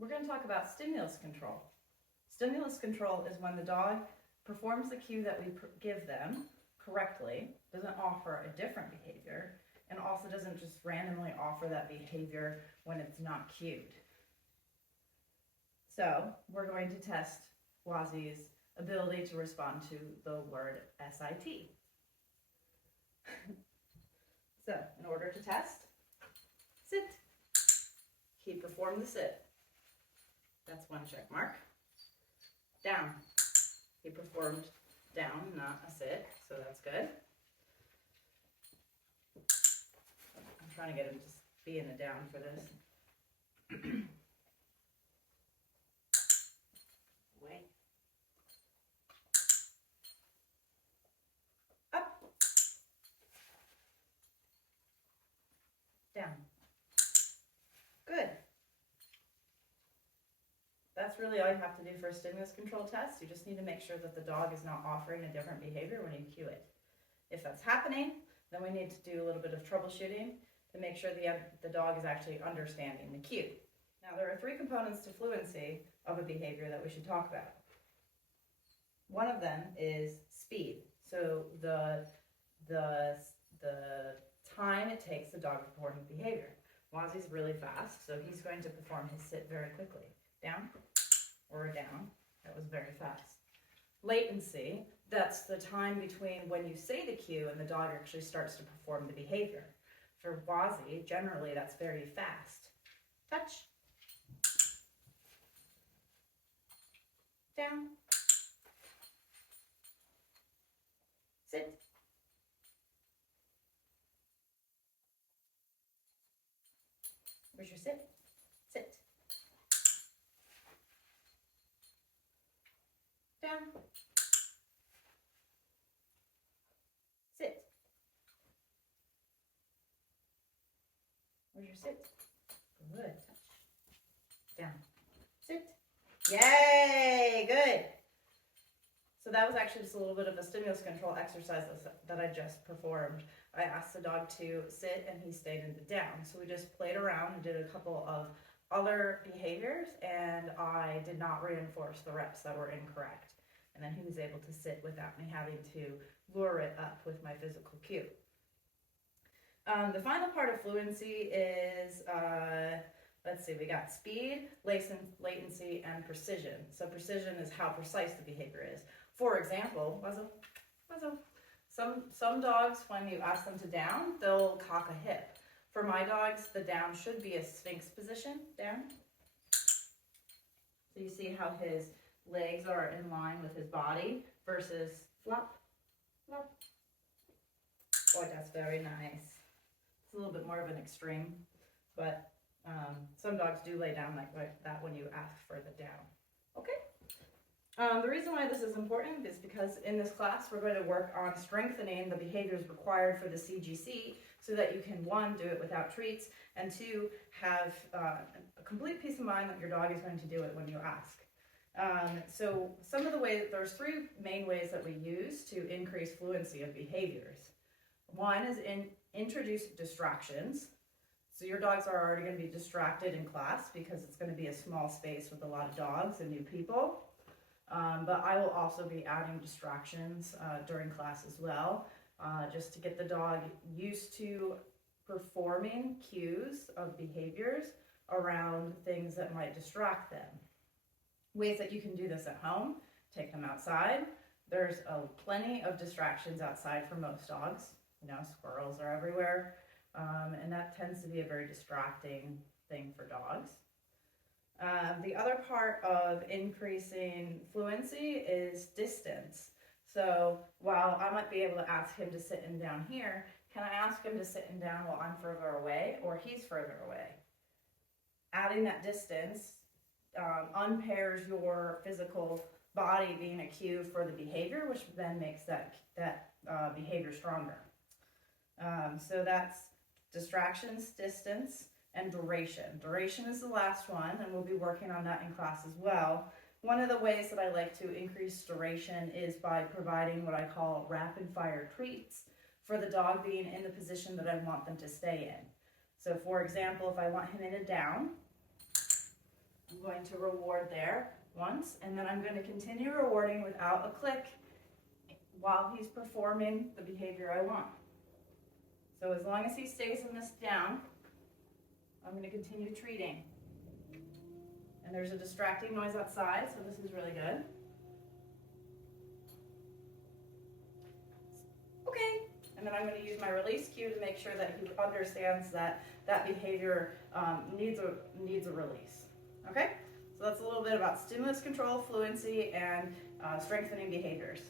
we're going to talk about stimulus control. Stimulus control is when the dog performs the cue that we give them correctly, doesn't offer a different behavior, and also doesn't just randomly offer that behavior when it's not cued. So we're going to test Wazi's ability to respond to the word SIT. So in order to test, sit. He performed the sit. That's one check mark. Down. He performed down, not a sit, so that's good. I'm trying to get him to be in a down for this. Away. Up. Down. Good. That's really all you have to do for a stimulus control test. You just need to make sure that the dog is not offering a different behavior when you cue it. If that's happening, then we need to do a little bit of troubleshooting to make sure the dog is actually understanding the cue. Now, there are 3 components to fluency of a behavior that we should talk about. One of them is speed. So the time it takes the dog to perform the behavior. Wazi's really fast, so he's going to perform his sit very quickly. Down or down. That was very fast. Latency, that's the time between when you say the cue and the dog actually starts to perform the behavior. For Wazi, generally that's very fast. Touch. Down. Sit. Where's your sit? Sit. Down. Sit. Where's your sit? Good. Touch. Down. Sit. Yay! Good. So that was actually just a little bit of a stimulus control exercise that I just performed. I asked the dog to sit and he stayed in the down. So we just played around and did a couple of other behaviors, and I did not reinforce the reps that were incorrect. And then he was able to sit without me having to lure it up with my physical cue. The final part of fluency is, let's see, we got speed, latency, and precision. So precision is how precise the behavior is. For example, some dogs, when you ask them to down, they'll cock a hip. For my dogs, the down should be a sphinx position, down. So you see how his legs are in line with his body versus flop, flop. Boy, that's very nice. It's a little bit more of an extreme, but some dogs do lay down like that when you ask for the down. Okay. The reason why this is important is because in this class we're going to work on strengthening the behaviors required for the CGC so that you can, 1, do it without treats, and 2, have a complete peace of mind that your dog is going to do it when you ask. So some of the ways, there's 3 main ways that we use to increase fluency of behaviors. One is introduce distractions. So your dogs are already going to be distracted in class because it's going to be a small space with a lot of dogs and new people. But I will also be adding distractions during class as well, just to get the dog used to performing cues of behaviors around things that might distract them. Ways that you can do this at home: take them outside. There's plenty of distractions outside for most dogs. You know, squirrels are everywhere, and that tends to be a very distracting thing for dogs. The other part of increasing fluency is distance. So while I might be able to ask him to sit and down here, can I ask him to sit and down while I'm further away or he's further away? Adding that distance unpairs your physical body being a cue for the behavior, which then makes that behavior stronger. So that's distractions, distance, and duration. Duration is the last one, and we'll be working on that in class as well. One of the ways that I like to increase duration is by providing what I call rapid fire treats for the dog being in the position that I want them to stay in. So for example, if I want him in a down, I'm going to reward there once, and then I'm going to continue rewarding without a click while he's performing the behavior I want. So as long as he stays in this down, I'm going to continue treating. And there's a distracting noise outside, so this is really good. Okay, and then I'm going to use my release cue to make sure that he understands that that behavior needs a release. Okay, so that's a little bit about stimulus control, fluency, and strengthening behaviors.